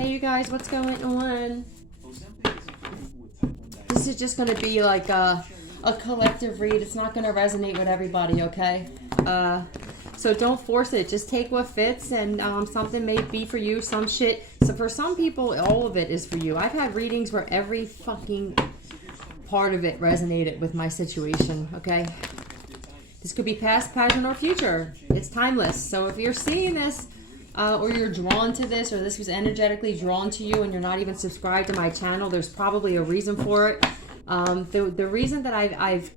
Hey you guys, what's going on? This is just gonna be like a collective read. It's not gonna resonate with everybody, okay? So don't force it. Just take what fits, and something may be for you. Some shit. So for some people, all of it is for you. I've had readings where every fucking part of it resonated with my situation, okay? This could be past, present, or future. It's timeless. So if you're seeing this, or you're drawn to this, or this was energetically drawn to you and you're not even subscribed to my channel, there's probably a reason for it. The reason that I've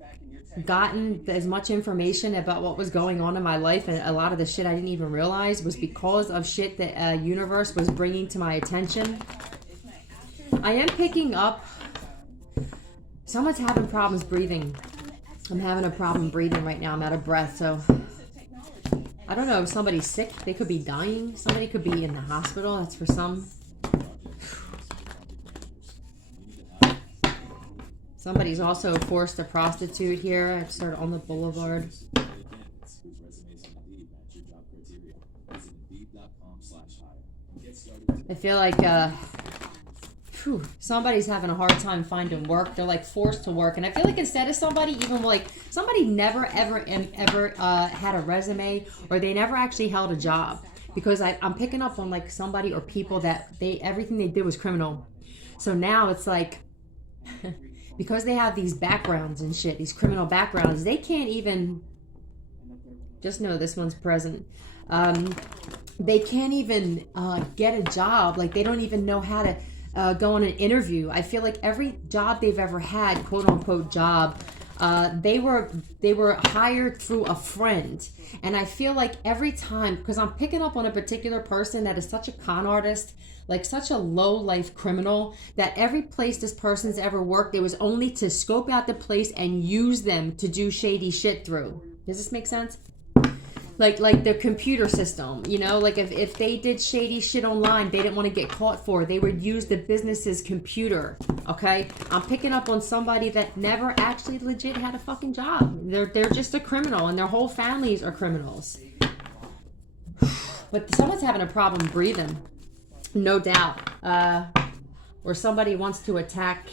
gotten as much information about what was going on in my life, and a lot of the shit I didn't even realize, was because of shit that universe was bringing to my attention. I am picking up, someone's having problems breathing. I'm having a problem breathing right now. I'm out of breath, so I don't know if somebody's sick. They could be dying. Somebody could be in the hospital. That's for some. Somebody's also forced a prostitute here. I started on the boulevard. I feel like somebody's having a hard time finding work. They're like forced to work, and I feel like instead of somebody, even like somebody never ever had a resume, or they never actually held a job, because I'm picking up on like somebody or people that everything they did was criminal. So now it's like because they have these backgrounds and shit, these criminal backgrounds, they can't even, just know this one's present, they can't even get a job. Like they don't even know how to go on an interview. I feel like every job they've ever had, quote unquote job, they were hired through a friend. And I feel like every time, because I'm picking up on a particular person that is such a con artist, like such a low life criminal, that every place this person's ever worked, it was only to scope out the place and use them to do shady shit through. Does this make sense? Like the computer system, you know, like if they did shady shit online they didn't want to get caught for, they would use the business's computer, okay? I'm picking up on somebody that never actually legit had a fucking job. They're just a criminal, and their whole families are criminals. But someone's having a problem breathing, no doubt. Or somebody wants to attack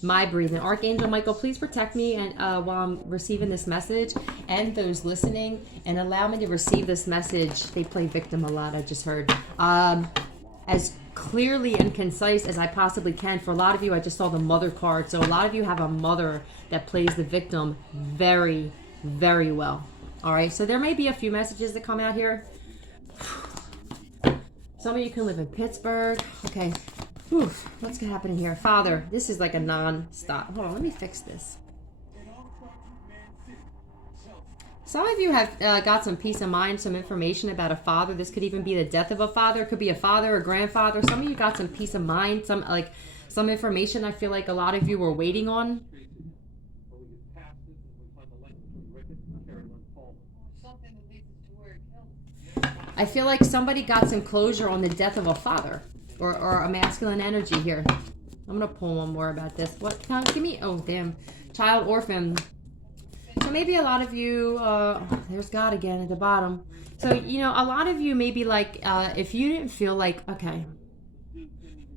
my breathing. Archangel Michael, please protect me and while I'm receiving this message, and those listening, and allow me to receive this message. They play victim a lot, I just heard, as clearly and concise as I possibly can. For a lot of you, I just saw the mother card, so a lot of you have a mother that plays the victim very, very well. All right, so there may be a few messages that come out here. Some of you can live in Pittsburgh. Okay. Whew, what's happening here? Father, this is like a non-stop. Hold on, let me fix this. Some of you have got some peace of mind, some information about a father. This could even be the death of a father. It could be a father or grandfather. Some of you got some peace of mind, some information I feel like a lot of you were waiting on. I feel like somebody got some closure on the death of a father. Or a masculine energy here. I'm gonna pull one more about this. What? Give me. Oh damn, child orphan. So maybe a lot of you. There's God again at the bottom. So you know, a lot of you maybe like if you didn't feel like, okay,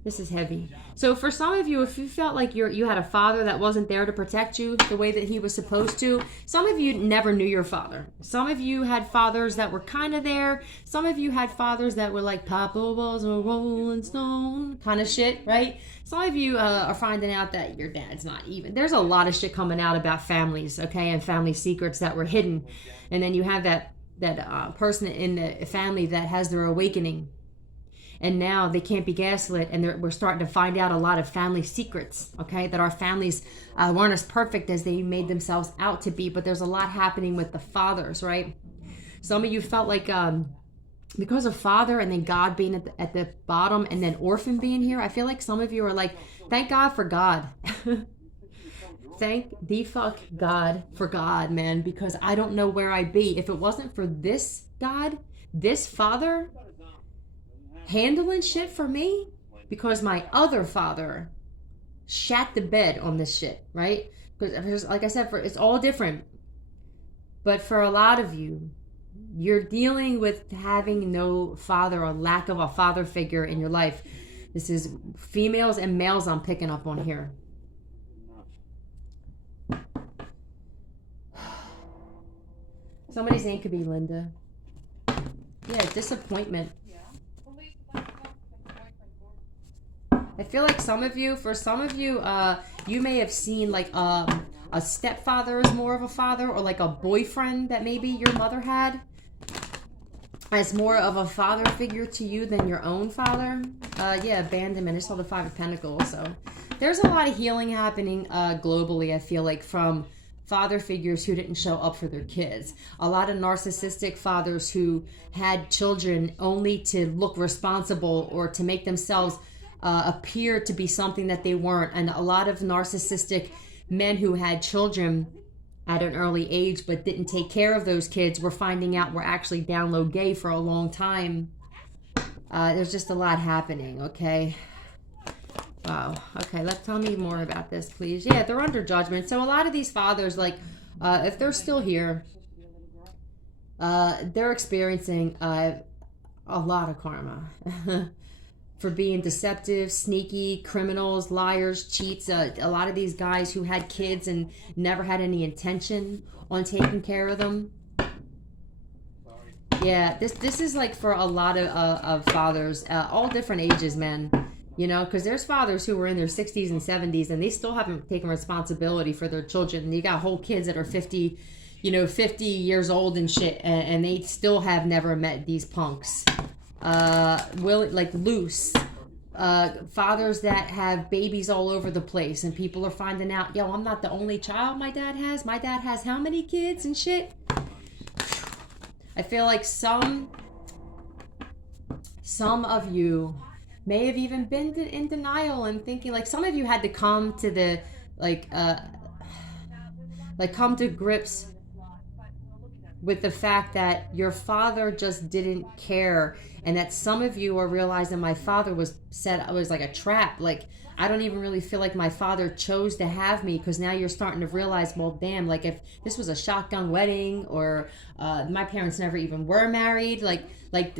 this is heavy. So for some of you, if you felt like you had a father that wasn't there to protect you the way that he was supposed to, some of you never knew your father. Some of you had fathers that were kind of there. Some of you had fathers that were like Papa was a Rolling Stone kind of shit, right? Some of you are finding out that your dad's not even. There's a lot of shit coming out about families, okay, and family secrets that were hidden. And then you have that person in the family that has their awakening. And now they can't be gaslit, and we're starting to find out a lot of family secrets, okay? That our families weren't as perfect as they made themselves out to be, but there's a lot happening with the fathers, right? Some of you felt like because of father and then God being at the bottom and then orphan being here, I feel like some of you are like, thank God for God. Thank the fuck God for God, man, because I don't know where I'd be if it wasn't for this God, this father, handling shit for me, because my other father shat the bed on this shit, right? Because like I said, it's all different. But for a lot of you, you're dealing with having no father or lack of a father figure in your life. This is females and males I'm picking up on here. Somebody's name could be Linda. Yeah, disappointment. I feel like for some of you, you may have seen like a stepfather as more of a father, or like a boyfriend that maybe your mother had as more of a father figure to you than your own father. Yeah, abandonment. I saw the Five of Pentacles. So there's a lot of healing happening globally, I feel like, from father figures who didn't show up for their kids. A lot of narcissistic fathers who had children only to look responsible or to make themselves appear to be something that they weren't. And a lot of narcissistic men who had children at an early age but didn't take care of those kids were finding out were actually down low gay for a long time. There's just a lot happening, okay? Wow. Okay, tell me more about this, please. Yeah, they're under judgment. So a lot of these fathers, like, if they're still here, they're experiencing a lot of karma for being deceptive, sneaky, criminals, liars, cheats. A lot of these guys who had kids and never had any intention on taking care of them. Yeah, this is like for a lot of fathers, all different ages, man. You know, because there's fathers who were in their 60s and 70s and they still haven't taken responsibility for their children. And you got whole kids that are 50 years old and shit, and they still have never met these punks. Loose. Fathers that have babies all over the place, and people are finding out, yo, I'm not the only child my dad has. My dad has how many kids and shit? I feel like some of you may have even been in denial and thinking, like, some of you had to come to the come to grips with the fact that your father just didn't care, and that some of you are realizing my father was like a trap. Like, I don't even really feel like my father chose to have me, because now you're starting to realize, well, damn, like, if this was a shotgun wedding, or my parents never even were married, like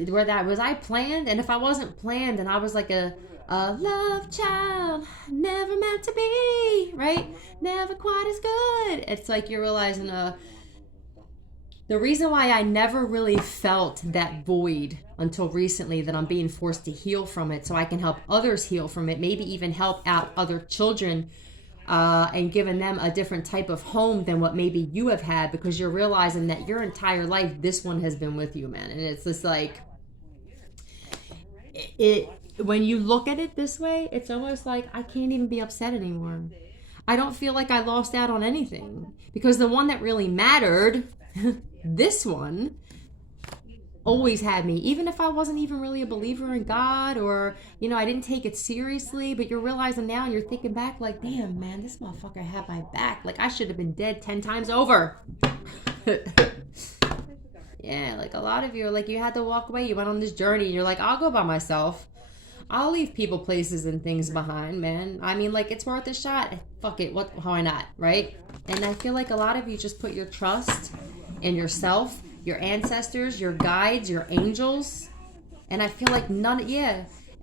where that was I planned, and if I wasn't planned, then I was like a love child, never meant to be, right? Never quite as good. It's like you're realizing the reason why I never really felt that void until recently, that I'm being forced to heal from it so I can help others heal from it, maybe even help out other children and giving them a different type of home than what maybe you have had, because you're realizing that your entire life, this one has been with you, man. And it's just like, when you look at it this way, it's almost like I can't even be upset anymore. I don't feel like I lost out on anything, because the one that really mattered, this one, always had me, even if I wasn't even really a believer in God, or, you know, I didn't take it seriously. But you're realizing now, and you're thinking back like, damn, man, this motherfucker had my back. Like, I should have been dead 10 times over. Yeah, like, a lot of you are like, you had to walk away. You went on this journey, and you're like, I'll go by myself. I'll leave people, places, and things behind, man. I mean, like, it's worth a shot. Fuck it. Why not, right? And I feel like a lot of you just put your trust in yourself, your ancestors, your guides, your angels. And I feel like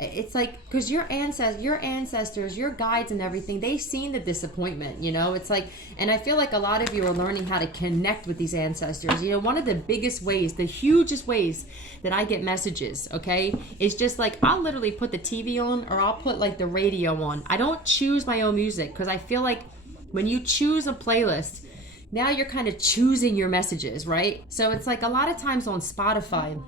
it's like, because your ancestors, your guides and everything, they've seen the disappointment, you know. It's like, and I feel like a lot of you are learning how to connect with these ancestors. You know, one of the biggest ways, the hugest ways that I get messages, okay, is just like, I'll literally put the TV on, or I'll put like the radio on. I don't choose my own music, because I feel like when you choose a playlist, now you're kind of choosing your messages, right? So it's like, a lot of times on Spotify,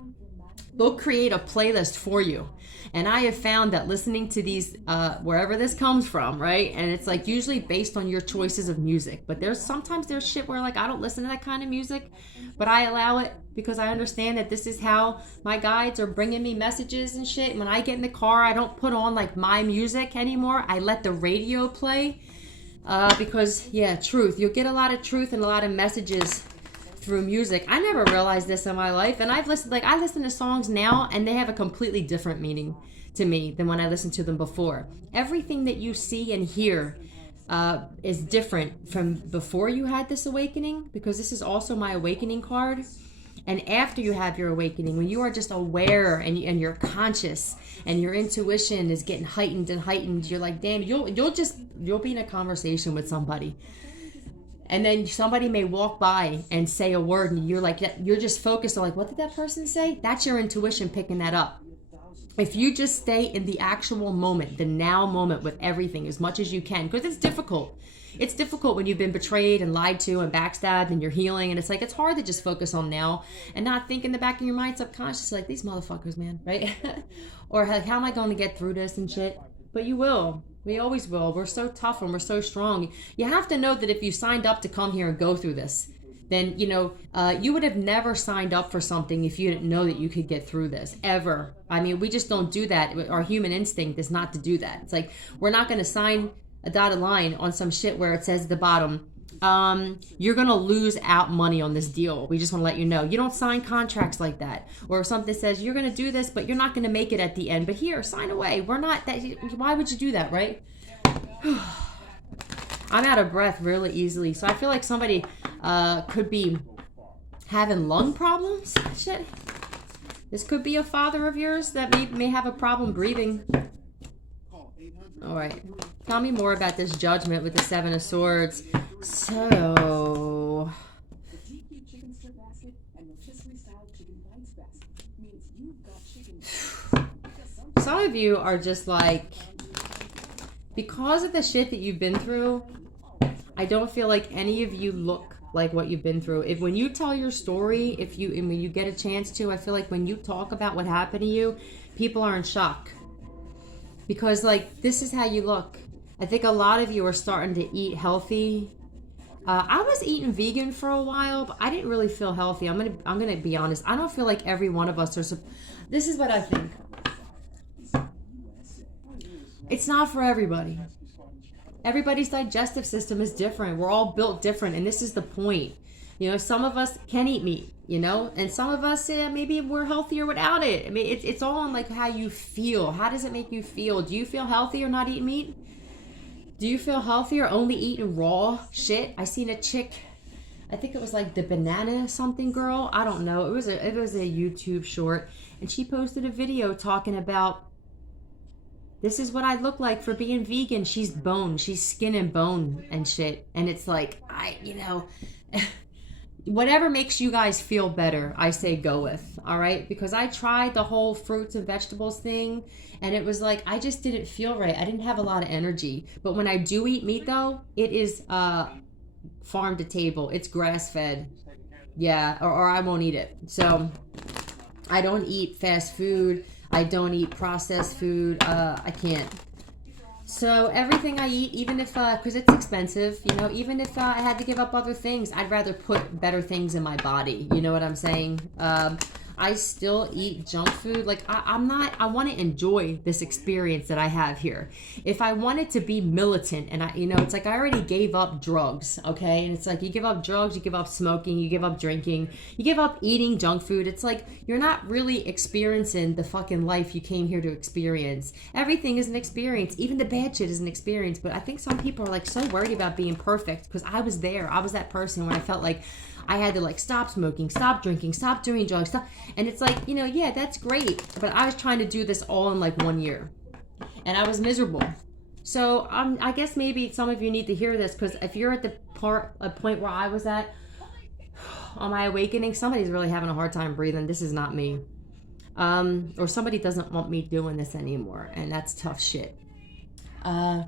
they'll create a playlist for you. And I have found that listening to these, wherever this comes from, right? And it's like usually based on your choices of music. But sometimes there's shit where like, I don't listen to that kind of music, but I allow it because I understand that this is how my guides are bringing me messages and shit. And when I get in the car, I don't put on like my music anymore. I let the radio play. Because, yeah, truth. You'll get a lot of truth and a lot of messages through music. I never realized this in my life. And I listen to songs now, and they have a completely different meaning to me than when I listened to them before. Everything that you see and hear is different from before you had this awakening, because this is also my awakening card. And after you have your awakening, when you are just aware and you're conscious and your intuition is getting heightened and heightened, you're like, damn, you'll be in a conversation with somebody. And then somebody may walk by and say a word and you're like, you're just focused on like, what did that person say? That's your intuition picking that up. If you just stay in the actual moment, the now moment with everything as much as you can, because it's difficult. It's difficult when you've been betrayed and lied to and backstabbed and you're healing. And it's like, it's hard to just focus on now and not think in the back of your mind subconsciously like, these motherfuckers, man, right? Or like, how am I going to get through this and shit? But you will. We always will. We're so tough and we're so strong. You have to know that if you signed up to come here and go through this, then, you know, you would have never signed up for something if you didn't know that you could get through this, ever. I mean, we just don't do that. Our human instinct is not to do that. It's like, we're not going to sign a dotted line on some shit where it says at the bottom, you're going to lose out money on this deal. We just want to let you know. You don't sign contracts like that. Or if something says, you're going to do this, but you're not going to make it at the end. But here, sign away. We're not that. Why would you do that, right? I'm out of breath really easily. So I feel like somebody could be having lung problems. Shit. This could be a father of yours that may have a problem breathing. All right. Tell me more about this judgment with the Seven of Swords. So, some of you are just like, because of the shit that you've been through, I don't feel like any of you look like what you've been through. When you tell your story, and when you get a chance to, I feel like when you talk about what happened to you, people are in shock. Because like, this is how you look. I think a lot of you are starting to eat healthy. I was eating vegan for a while, but I didn't really feel healthy. I'm gonna be honest. I don't feel like every one of us are. This is what I think. It's not for everybody. Everybody's digestive system is different. We're all built different, and this is the point. You know, some of us can eat meat, you know, and some of us, maybe we're healthier without it. I mean, it's all on like how you feel. How does it make you feel? Do you feel healthy or not eating meat? Do you feel healthier only eating raw shit? I seen a chick, I think it was like the banana something girl. I don't know. It was a YouTube short, and she posted a video talking about, this is what I look like for being vegan. She's bone. She's skin and bone and shit. And it's like, whatever makes you guys feel better, I say go with, all right? Because I tried the whole fruits and vegetables thing, and it was like, I just didn't feel right. I didn't have a lot of energy. But when I do eat meat, though, it is farm to table. It's grass-fed. Yeah, or I won't eat it. So I don't eat fast food. I don't eat processed food. I can't. So everything I eat, even if, because it's expensive, you know, even if I had to give up other things, I'd rather put better things in my body. You know what I'm saying? I still eat junk food. Like, I want to enjoy this experience that I have here. If I wanted to be militant and it's like I already gave up drugs, okay? And it's like you give up drugs, you give up smoking, you give up drinking, you give up eating junk food. It's like you're not really experiencing the fucking life you came here to experience. Everything is an experience. Even the bad shit is an experience. But I think some people are like so worried about being perfect, because I was there. I was that person when I felt like I had to like stop smoking, stop drinking, stop doing drugs, stop. And it's like, yeah, that's great. But I was trying to do this all in like 1 year. And I was miserable. So I guess maybe some of you need to hear this, because if you're at a point where I was at on my awakening, somebody's really having a hard time breathing. This is not me. Or somebody doesn't want me doing this anymore. And that's tough shit. I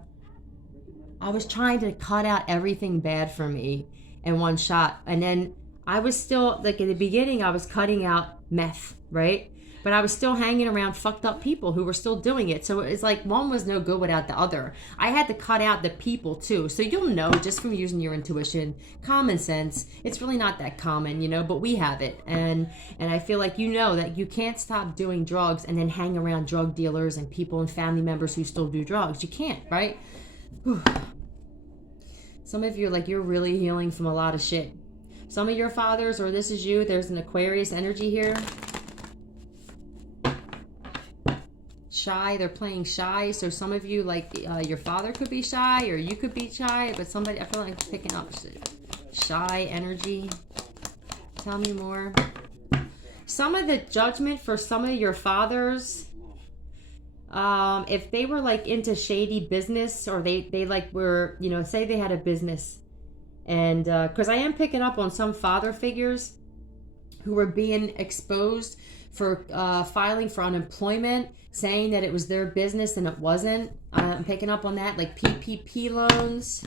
was trying to cut out everything bad for me in one shot. And then I was still, like in the beginning, I was cutting out meth, right? But I was still hanging around fucked up people who were still doing it. So it's like one was no good without the other. I had to cut out the people too. So you'll know just from using your intuition, common sense. It's really not that common, but we have it. And I feel like that you can't stop doing drugs and then hang around drug dealers and people and family members who still do drugs. You can't, right? Whew. Some of you are like, you're really healing from a lot of shit. Some of your fathers, or this is you, there's an Aquarius energy here. Shy, they're playing shy. So some of you, like your father could be shy, or you could be shy, but somebody, I feel like picking up shy energy. Tell me more. some of the judgment for some of your fathers, if they were like into shady business, or they like were, you know, say they had a business, and because I am picking up on some father figures who were being exposed for filing for unemployment, saying that it was their business and it wasn't. I'm picking up on that, like PPP loans,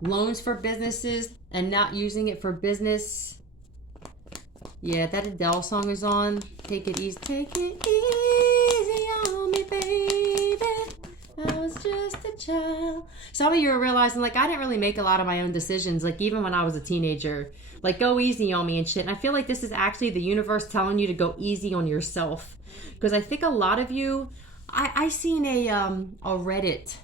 loans for businesses and not using it for business. Yeah, that Adele song is on. Take it easy on me, baby. I was just a child. Some of you are realizing, like, I didn't really make a lot of my own decisions, like, even when I was a teenager. Like, go easy on me and shit. And I feel like this is actually the universe telling you to go easy on yourself. Because I think a lot of you, I seen a Reddit,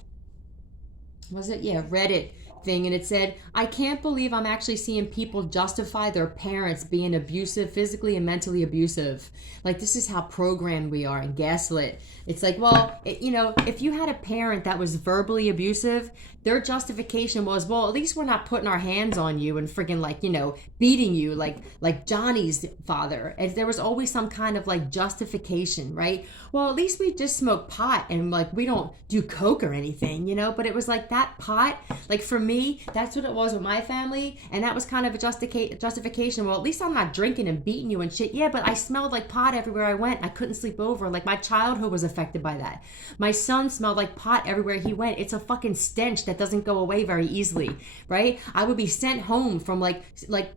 was it? Yeah, Reddit thing, and it said, I can't believe I'm actually seeing people justify their parents being abusive, physically and mentally abusive. Like, this is how programmed we are and gaslit. It's like, well, you know, if you had a parent that was verbally abusive, their justification was, well, at least we're not putting our hands on you and friggin', like, you know, beating you like Johnny's father. And there was always some kind of like justification, right? Well, at least we just smoke pot and like we don't do coke or anything, you know? But it was like that pot, like for me, that's what it was with my family. And that was kind of a justification. Well, at least I'm not drinking and beating you and shit. Yeah, but I smelled like pot everywhere I went. I couldn't sleep over. Like, my childhood was affected by that. My son smelled like pot everywhere he went. It's a fucking stench that doesn't go away very easily, right? I would be sent home from like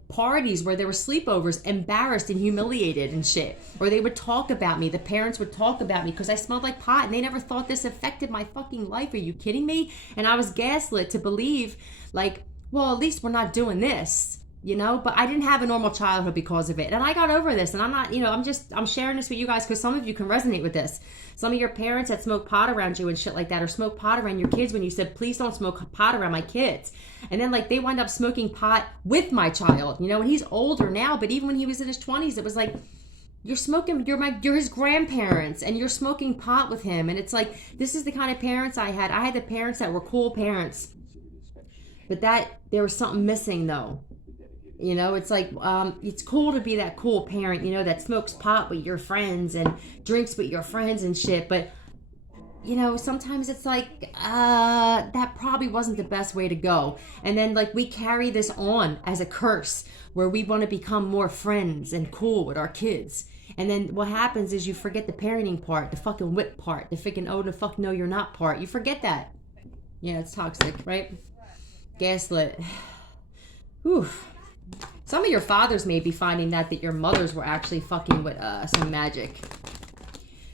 parties where there were sleepovers, embarrassed and humiliated and shit. Or they would talk about me. The parents would talk about me because I smelled like pot, and they never thought this affected my fucking life. Are you kidding me? And I was gaslit to believe, like, well, at least we're not doing this, you know? But I didn't have a normal childhood because of it. And I got over this, and I'm not, you know, I'm sharing this with you guys because some of you can resonate with this. Some of your parents that smoke pot around you and shit like that, or smoke pot around your kids when you said, please don't smoke pot around my kids. And then like they wind up smoking pot with my child, you know, and he's older now, but even when he was in his 20s, it was like, you're smoking, you're his grandparents and you're smoking pot with him. And it's like, this is the kind of parents I had. I had the parents that were cool parents, but that there was something missing though. You know, it's like, it's cool to be that cool parent, you know, that smokes pot with your friends and drinks with your friends and shit. But, you know, sometimes it's like, that probably wasn't the best way to go. And then like we carry this on as a curse where we want to become more friends and cool with our kids. And then what happens is you forget the parenting part, the fucking whip part, the freaking, oh, the fuck no, you're not part. You forget that. Yeah, it's toxic, right? Gaslit. Whew. Some of your fathers may be finding that your mothers were actually fucking with some magic.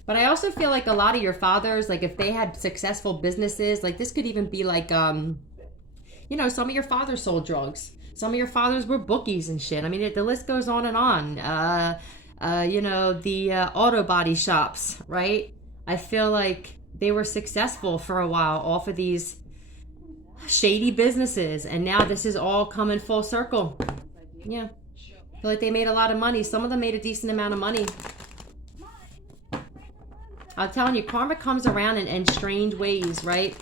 But I also feel like a lot of your fathers, like if they had successful businesses, like this could even be like, you know, some of your fathers sold drugs. Some of your fathers were bookies and shit. I mean, the list goes on and on. You know, the auto body shops, right? I feel like they were successful for a while off of these shady businesses. And now this is all coming full circle. Yeah. I feel like they made a lot of money. Some of them made a decent amount of money. I'm telling you, karma comes around in strange ways, right?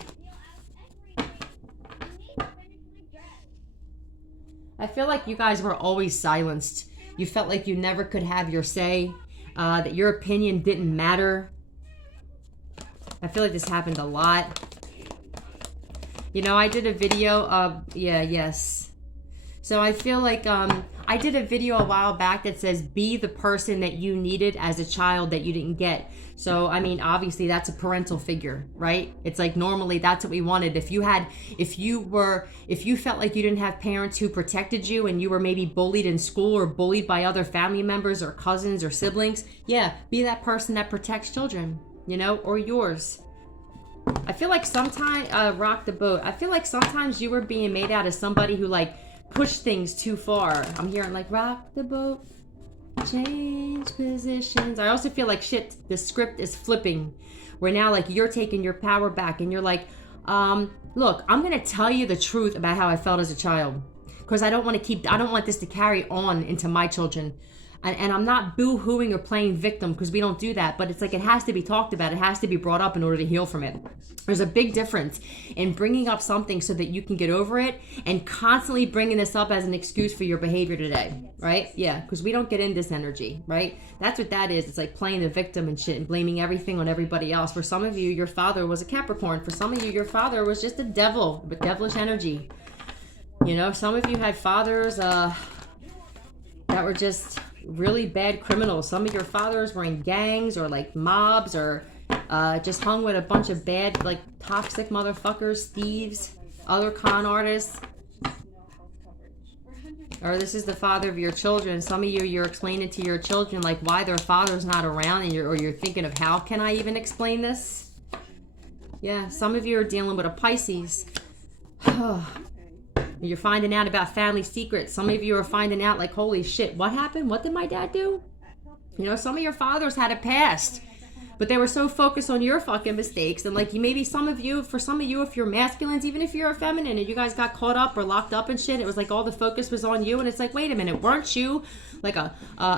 I feel like you guys were always silenced. You felt like you never could have your say, that your opinion didn't matter. I feel like this happened a lot. You know, I did a video of, yes. So I feel like I did a video a while back that says, be the person that you needed as a child that you didn't get. So, I mean, obviously that's a parental figure, right? It's like normally that's what we wanted. If you felt like you didn't have parents who protected you and you were maybe bullied in school or bullied by other family members or cousins or siblings, yeah, be that person that protects children, you know, or yours. I feel like sometimes, rock the boat. I feel like sometimes you were being made out as somebody who like push things too far. I'm hearing like rock the boat, change positions. I also feel like shit, the script is flipping where now like you're taking your power back and you're like, look, I'm gonna tell you the truth about how I felt as a child because I don't want this to carry on into my children. And I'm not boo-hooing or playing victim, because we don't do that, but it's like it has to be talked about. It has to be brought up in order to heal from it. There's a big difference in bringing up something so that you can get over it and constantly bringing this up as an excuse for your behavior today, right? Yeah, because we don't get in this energy, right? That's what that is. It's like playing the victim and shit and blaming everything on everybody else. For some of you, your father was a Capricorn. For some of you, your father was just a devil with devilish energy. You know, some of you had fathers that were just really bad criminals. Some of your fathers were in gangs or like mobs, or just hung with a bunch of bad, like toxic motherfuckers, thieves, other con artists. Or this is the father of your children. Some of you, you're explaining to your children like why their father's not around, and you're thinking of how can I even explain this? Yeah, some of you are dealing with a Pisces. You're finding out about family secrets. Some of you are finding out like, holy shit, what happened? What did my dad do? You know, some of your fathers had a past, but they were so focused on your fucking mistakes. And like, maybe some of you, for some of you, if you're masculines, even if you're a feminine, and you guys got caught up or locked up and shit, it was like all the focus was on you. And it's like, wait a minute, weren't you like a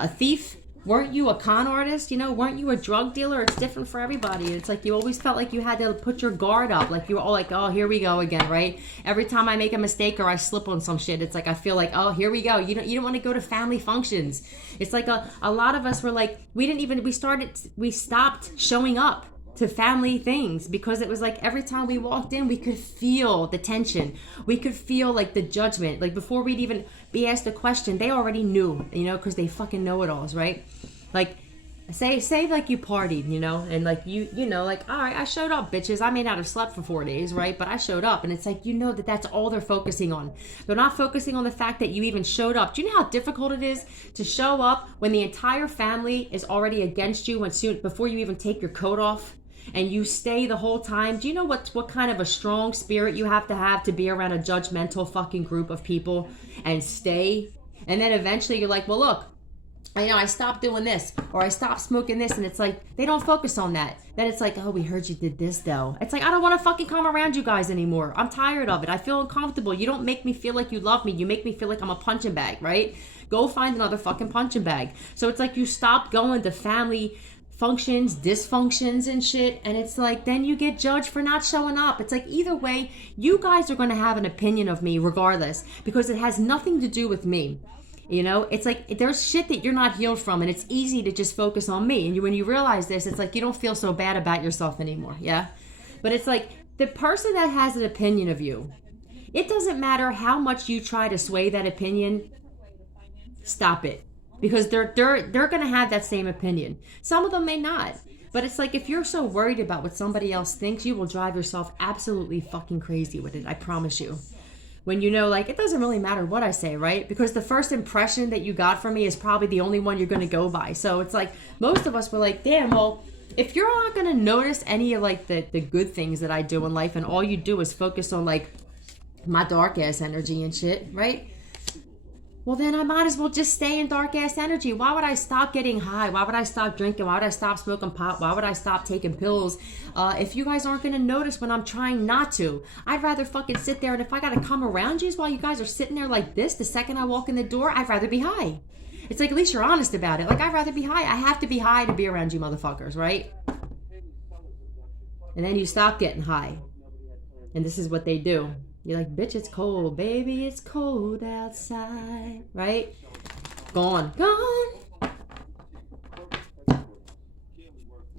thief? Weren't you a con artist? You know, weren't you a drug dealer? It's different for everybody. It's like you always felt like you had to put your guard up. Like you were all like, oh, here we go again, right? Every time I make a mistake or I slip on some shit, it's like I feel like, oh, here we go. You don't want to go to family functions. It's like a lot of us were like, we stopped showing up to family things because it was like every time we walked in, we could feel the tension. We could feel like the judgment. Like before we'd even be asked a question, they already knew, you know, because they fucking know-it-alls, right? Like, say like you partied, you know, and like you know, like, all right, I showed up, bitches. I may not have slept for 4 days, right? But I showed up, and it's like, you know, that's all they're focusing on. They're not focusing on the fact that you even showed up. Do you know how difficult it is to show up when the entire family is already against you before you even take your coat off? And you stay the whole time? Do you know what kind of a strong spirit you have to be around a judgmental fucking group of people and stay? And then eventually you're like, well, look, I stopped doing this, or I stopped smoking this, and it's like, they don't focus on that. Then it's like, oh, we heard you did this though. It's like, I don't want to fucking come around you guys anymore. I'm tired of it. I feel uncomfortable. You don't make me feel like you love me. You make me feel like I'm a punching bag, right? Go find another fucking punching bag. So it's like you stop going to family functions, dysfunctions and shit, and it's like then you get judged for not showing up. It's like either way, you guys are going to have an opinion of me regardless, because it has nothing to do with me. You know, it's like there's shit that you're not healed from, and it's easy to just focus on me. And when you realize this, it's like you don't feel so bad about yourself anymore. Yeah, but it's like the person that has an opinion of you, it doesn't matter how much you try to sway that opinion. Stop it. Because they're going to have that same opinion. Some of them may not. But it's like if you're so worried about what somebody else thinks, you will drive yourself absolutely fucking crazy with it. I promise you. When you know, like, it doesn't really matter what I say, right? Because the first impression that you got from me is probably the only one you're going to go by. So it's like most of us were like, damn, well, if you're not going to notice any of like the good things that I do in life, and all you do is focus on like my dark ass energy and shit, right? Well, then I might as well just stay in dark ass energy. Why would I stop getting high? Why would I stop drinking? Why would I stop smoking pot? Why would I stop taking pills? If you guys aren't going to notice when I'm trying not to, I'd rather fucking sit there. And if I got to come around you while you guys are sitting there like this, the second I walk in the door, I'd rather be high. It's like, at least you're honest about it. Like, I'd rather be high. I have to be high to be around you motherfuckers, right? And then you stop getting high. And this is what they do. You're like, bitch, it's cold. Baby, it's cold outside. Right? Gone.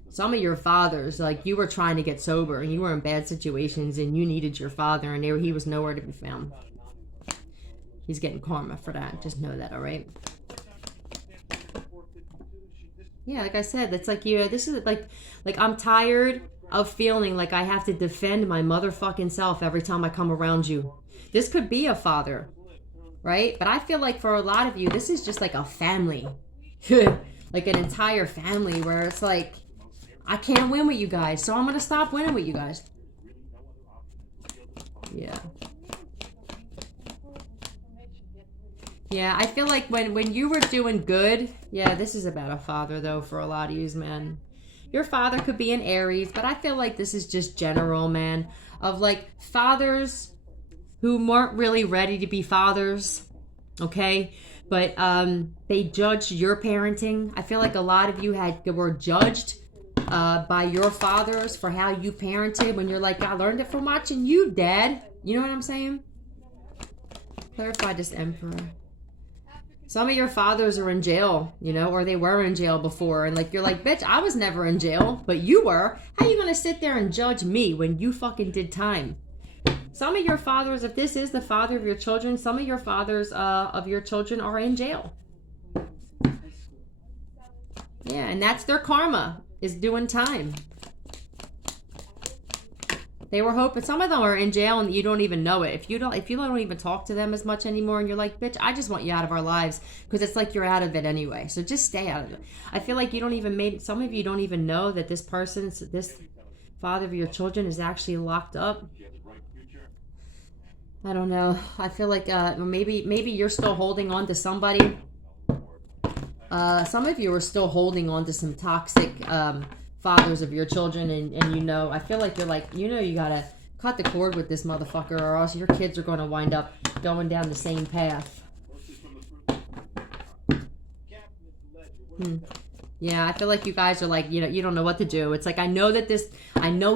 Some of your fathers, like, you were trying to get sober and you were in bad situations and you needed your father, and he was nowhere to be found. He's getting karma for that. Just know that, all right? Yeah, like I said, it's like this is like I'm tired of feeling like I have to defend my motherfucking self every time I come around you. This could be a father, right? But I feel like for a lot of you, this is just like a family. Like an entire family where it's like, I can't win with you guys, so I'm going to stop winning with you guys. Yeah. Yeah, I feel like when you were doing good, yeah, this is about a father though for a lot of yous, man. Your father could be an Aries, but I feel like this is just general, man, of like fathers who weren't really ready to be fathers, okay? But they judged your parenting. I feel like a lot of you were judged by your fathers for how you parented when you're like, I learned it from watching you, Dad. You know what I'm saying? Clarify this, Emperor. Some of your fathers are in jail, you know, or they were in jail before. And like, you're like, bitch, I was never in jail, but you were. How you going to sit there and judge me when you fucking did time? Some of your fathers, if this is the father of your children, some of your fathers of your children are in jail. Yeah, and that's their karma, is doing time. They were hoping, some of them are in jail and you don't even know it. If you don't even talk to them as much anymore and you're like, bitch, I just want you out of our lives, because it's like you're out of it anyway. So just stay out of it. I feel like some of you don't even know that this father of your children is actually locked up. I don't know. I feel like maybe you're still holding on to somebody. Some of you are still holding on to some toxic fathers of your children, and you know, I feel like you're like, you know, you gotta cut the cord with this motherfucker, or else your kids are going to wind up going down the same path. Yeah, I feel like you guys are like, you know, you don't know what to do. It's like, I know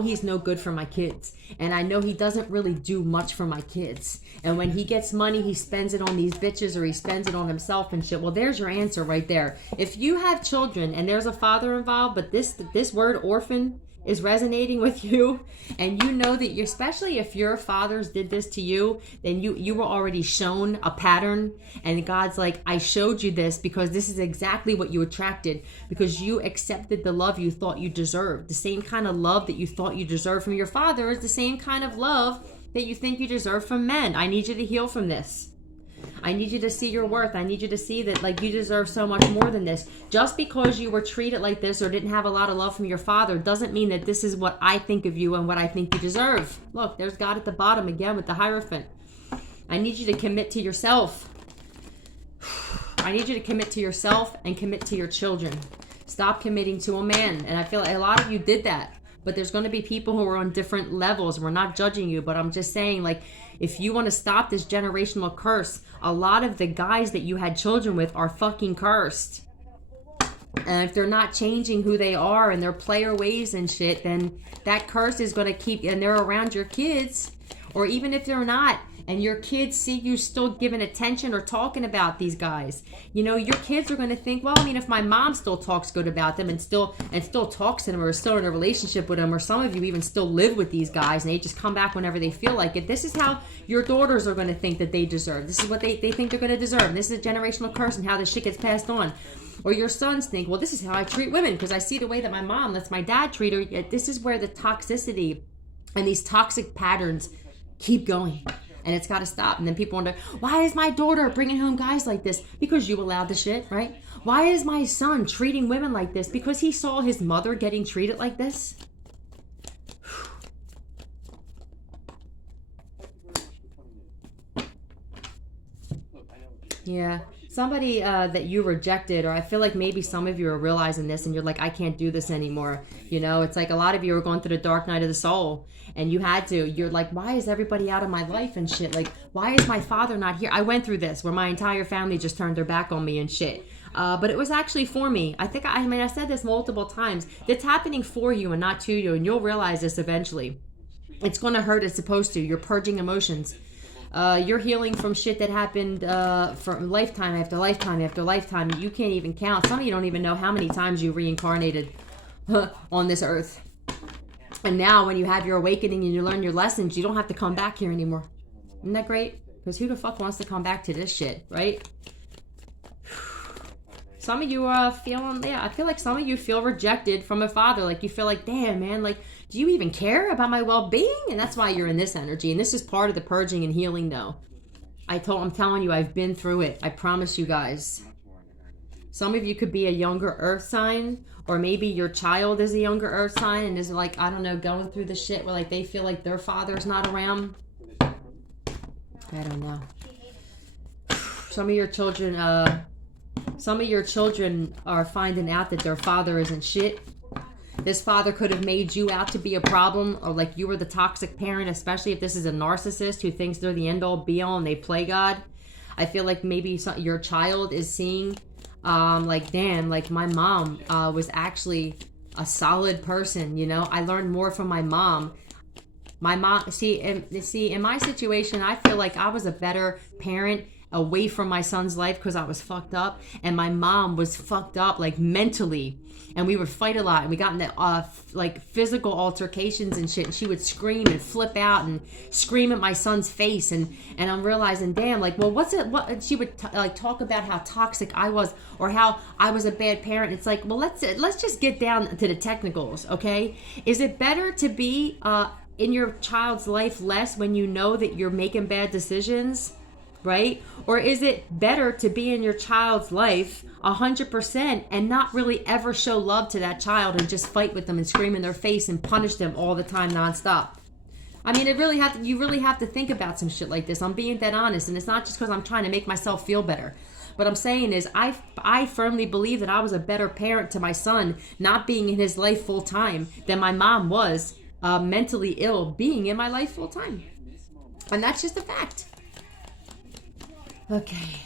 he's no good for my kids. And I know he doesn't really do much for my kids. And when he gets money, he spends it on these bitches, or he spends it on himself and shit. Well, there's your answer right there. If you have children and there's a father involved, but this word orphan is resonating with you, and you know that especially if your fathers did this to you, then you were already shown a pattern, and God's like, I showed you this because this is exactly what you attracted, because you accepted the love you thought you deserved. The same kind of love that you thought you deserved from your father is the same kind of love that you think you deserve from men. I need you to heal from this. I need you to see your worth. I need you to see that, like, you deserve so much more than this. Just because you were treated like this or didn't have a lot of love from your father doesn't mean that this is what I think of you and what I think you deserve. Look, there's God at the bottom again with the Hierophant. I need you to commit to yourself. I need you to commit to yourself and commit to your children. Stop committing to a man. And I feel like a lot of you did that. But there's going to be people who are on different levels. We're not judging you, but I'm just saying, like, if you want to stop this generational curse, a lot of the guys that you had children with are fucking cursed. And if they're not changing who they are and their player ways and shit, then that curse is going to keep, and they're around your kids. Or even if they're not, and your kids see you still giving attention or talking about these guys, you know, your kids are going to think, well, I mean, if my mom still talks good about them and still talks to them, or is still in a relationship with them, or some of you even still live with these guys and they just come back whenever they feel like it, this is how your daughters are going to think that they deserve. This is what they think they're going to deserve. This is a generational curse and how this shit gets passed on. Or your sons think, well, this is how I treat women because I see the way that my mom lets my dad treat her. This is where the toxicity and these toxic patterns keep going. And it's got to stop. And then people wonder, why is my daughter bringing home guys like this? Because you allowed the shit, right? Why is my son treating women like this? Because he saw his mother getting treated like this. Yeah. Somebody that you rejected, or I feel like maybe some of you are realizing this and you're like, I can't do this anymore. You know, it's like a lot of you are going through the dark night of the soul and you had to. You're like, why is everybody out of my life and shit? Like, why is my father not here? I went through this where my entire family just turned their back on me and shit. But it was actually for me. I said this multiple times. It's happening for you and not to you, and you'll realize this eventually. It's going to hurt. It's supposed to. You're purging emotions. You're healing from shit that happened from lifetime after lifetime after lifetime. You can't even count. Some of you don't even know how many times you reincarnated on this earth. And now when you have your awakening and you learn your lessons, you don't have to come back here anymore. Isn't that great? Because who the fuck wants to come back to this shit, right? Some of you are feeling, I feel like some of you feel rejected from a father. Like you feel like, damn, man, like, do you even care about my well-being? And that's why you're in this energy. And this is part of the purging and healing, though. I'm telling you, I've been through it. I promise you guys. Some of you could be a younger earth sign, or maybe your child is a younger earth sign and is like, I don't know, going through the shit where like they feel like their father's not around. I don't know. Some of your children are finding out that their father isn't shit. This father could have made you out to be a problem, or like you were the toxic parent, especially if this is a narcissist who thinks they're the end all be all and they play God. I feel like maybe your child is seeing, like, damn, like my mom was actually a solid person. You know, I learned more from my mom. My mom, see, in my situation, I feel like I was a better parent away from my son's life because I was fucked up, and my mom was fucked up like mentally, and we would fight a lot, and we got into like physical altercations and shit, and she would scream and flip out and scream at my son's face, and I'm realizing, damn, like, well, what she would like talk about how toxic I was or how I was a bad parent. It's like, well, let's just get down to the technicals, okay? Is it better to be in your child's life less when you know that you're making bad decisions, right? Or is it better to be in your child's life 100% and not really ever show love to that child and just fight with them and scream in their face and punish them all the time nonstop? I mean, you really have to think about some shit like this. I'm being that honest, and it's not just because I'm trying to make myself feel better. What I'm saying is I firmly believe that I was a better parent to my son not being in his life full time than my mom was mentally ill being in my life full time. And that's just a fact. Okay.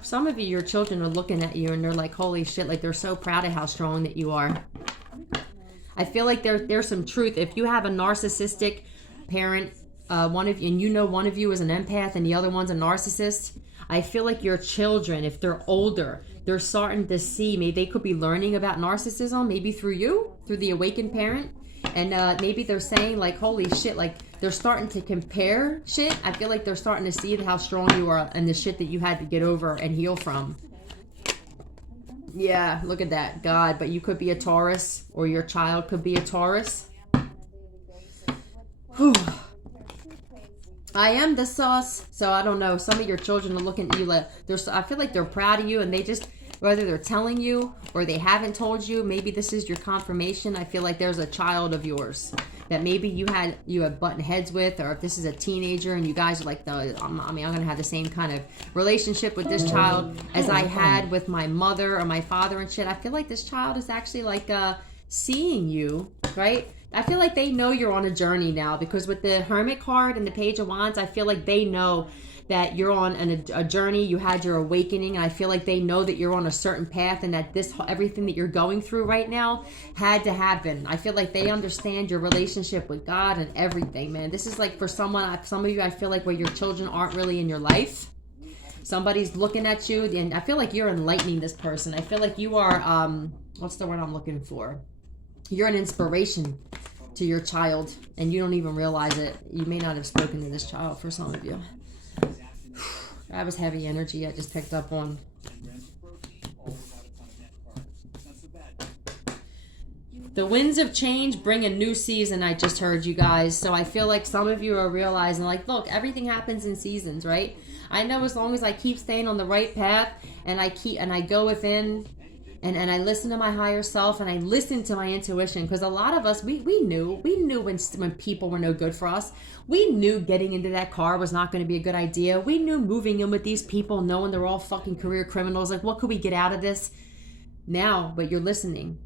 Some of you, your children are looking at you and they're like, holy shit, like they're so proud of how strong that you are. I feel like there's some truth. If you have a narcissistic parent, one of you, and you know one of you is an empath and the other one's a narcissist, I feel like your children, if they're older, they're starting to see, maybe they could be learning about narcissism, maybe through you, through the awakened parent. And maybe they're saying like, holy shit, like they're starting to compare shit. I feel like they're starting to see how strong you are and the shit that you had to get over and heal from. Yeah, look at that, God. But you could be a Taurus, or your child could be a Taurus. Whew. I am the sauce, so I don't know. Some of your children are looking at you like I feel like they're proud of you, and they just, whether they're telling you or they haven't told you, maybe this is your confirmation. I feel like there's a child of yours that maybe you had button heads with, or if this is a teenager and you guys are like, no, I'm gonna have the same kind of relationship with this child as I had with my mother or my father and shit. I feel like this child is actually like seeing you, right? I feel like they know you're on a journey now, because with the Hermit card and the Page of Wands, I feel like they know that you're on a journey. You had your awakening, and I feel like they know that you're on a certain path, and that everything that you're going through right now had to happen. I feel like they understand your relationship with God and everything, man. This is like for some of you, I feel like where your children aren't really in your life. Somebody's looking at you, and I feel like you're enlightening this person. I feel like you are, what's the word I'm looking for? You're an inspiration to your child, and you don't even realize it. You may not have spoken to this child for some of you. That was heavy energy I just picked up on. The winds of change bring a new season, I just heard, you guys. So I feel like some of you are realizing, like, look, everything happens in seasons, right? I know as long as I keep staying on the right path, and I go within, and I listen to my higher self, and I listen to my intuition, because a lot of us, we knew when people were no good for us. We knew getting into that car was not going to be a good idea. We knew moving in with these people, knowing they're all fucking career criminals, like, what could we get out of this? Now, but you're listening.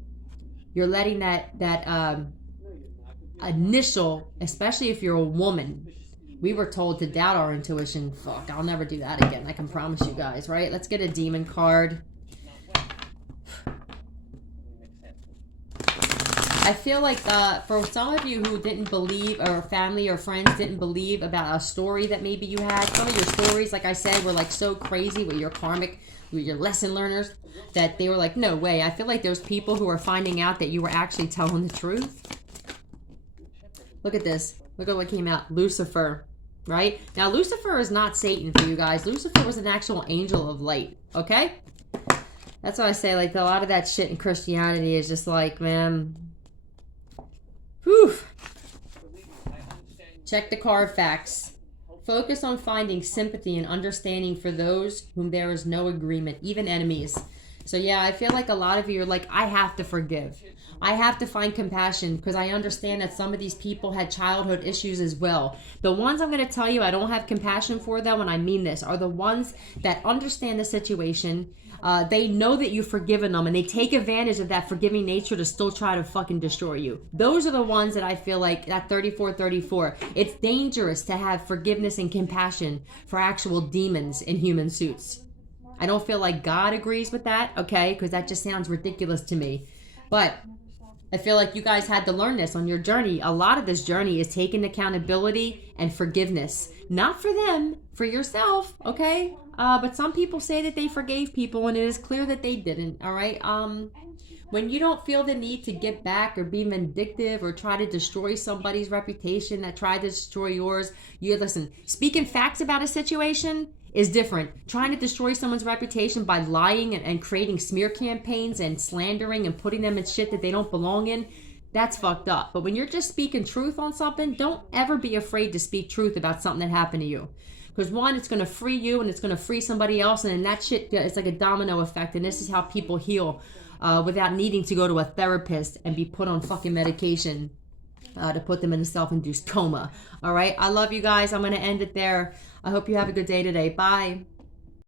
You're letting that initial, especially if you're a woman, we were told to doubt our intuition. Fuck, I'll never do that again. I can promise you guys, right? Let's get a demon card. I feel like for some of you who didn't believe, or family or friends didn't believe about a story that maybe you had, some of your stories, like I said, were like so crazy with your karmic, with your lesson learners, that they were like, no way. I feel like there's people who are finding out that you were actually telling the truth. Look at this. Look at what came out. Lucifer, right? Now, Lucifer is not Satan for you guys. Lucifer was an actual angel of light, okay? That's why I say, like, a lot of that shit in Christianity is just like, man... Whew. Check the card facts. Focus on finding sympathy and understanding for those whom there is no agreement, even enemies. So yeah, I feel like a lot of you are like, I have to forgive. I have to find compassion because I understand that some of these people had childhood issues as well. The ones I'm going to tell you I don't have compassion for, though, and I mean this, are the ones that understand the situation. They know that you've forgiven them and they take advantage of that forgiving nature to still try to fucking destroy you. Those are the ones that I feel like, that 3434, it's dangerous to have forgiveness and compassion for actual demons in human suits. I don't feel like God agrees with that, okay? Because that just sounds ridiculous to me. But I feel like you guys had to learn this on your journey. A lot of this journey is taking accountability and forgiveness. Not for them, for yourself, okay? But some people say that they forgave people and it is clear that they didn't, all right? When you don't feel the need to get back or be vindictive or try to destroy somebody's reputation that tried to destroy yours, you listen, speaking facts about a situation is different. Trying to destroy someone's reputation by lying and creating smear campaigns and slandering and putting them in shit that they don't belong in, that's fucked up. But when you're just speaking truth on something, don't ever be afraid to speak truth about something that happened to you. Because one, it's going to free you and it's going to free somebody else, and then that shit, it's like a domino effect, and this is how people heal without needing to go to a therapist and be put on fucking medication to put them in a self-induced coma. All right, I love you guys. I'm going to end it there. I hope you have a good day today. Bye.